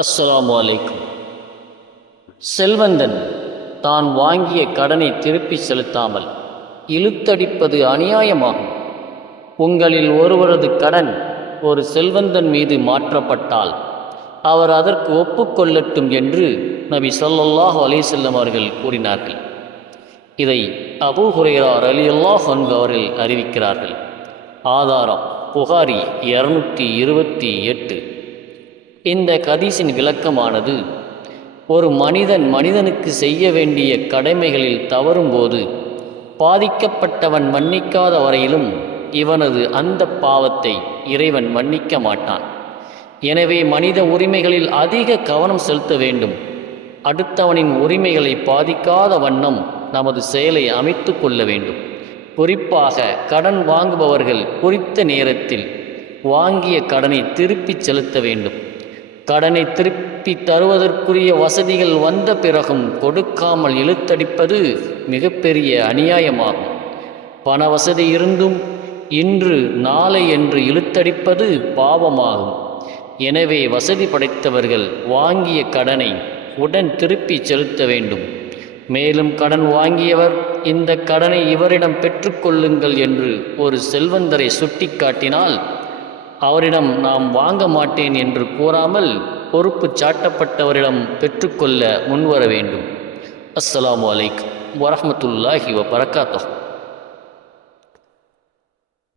அஸ்லாம் வலைக்கும் செல்வந்தன் தான் வாங்கிய கடனை திருப்பி செலுத்தாமல் இழுத்தடிப்பது அநியாயமாகும். உங்களில் ஒருவரது கடன் ஒரு செல்வந்தன் மீது மாற்றப்பட்டால் அவர் அதற்கு ஒப்புக்கொள்ளட்டும் என்று நபி சொல்லல்லாஹ் அலைஹி வஸல்லம் அவர்கள் கூறினார்கள். இதை அபு ஹுரைரா அலி அல்லாஹ் அவர்கள் அறிவிக்கிறார்கள். ஆதாரம் புகாரி இருநூற்றி இருபத்தி எட்டு. இந்த கதீஸின் விளக்கமானது ஒரு மனிதன் மனிதனுக்கு செய்ய வேண்டிய கடமைகளில் தவறும்போது பாதிக்கப்பட்டவன் மன்னிக்காத வரையிலும் இவனது அந்த பாவத்தை இறைவன் மன்னிக்க மாட்டான். எனவே மனித உரிமைகளில் அதிக கவனம் செலுத்த வேண்டும். அடுத்தவனின் உரிமைகளை பாதிக்காத வண்ணம் நமது செயலை அமைத்து கொள்ள வேண்டும். குறிப்பாக கடன் வாங்குபவர்கள் குறித்த நேரத்தில் வாங்கிய கடனை திருப்பிச் செலுத்த வேண்டும். கடனை திருப்பி தருவதற்குரிய வசதிகள் வந்த பிறகும் கொடுக்காமல் இழுத்தடிப்பது மிகப்பெரிய அநியாயமாகும். பண வசதி இருந்தும் இன்று நாளை என்று இழுத்தடிப்பது பாவமாகும். எனவே வசதி படைத்தவர்கள் வாங்கிய கடனை உடன் திருப்பி செலுத்த வேண்டும். மேலும் கடன் வாங்கியவர் இந்த கடனை இவரிடம் பெற்றுக்கொள்ளுங்கள் என்று ஒரு செல்வந்தரை சுட்டிக்காட்டினால் அவரிடம் நாம் வாங்க மாட்டேன் என்று கூறாமல் பொறுப்பு சாட்டப்பட்டவரிடம் பெற்றுக்கொள்ள முன்வர வேண்டும். அஸ்லாம் அலைக்கும் வரமத்துல்லாஹி வ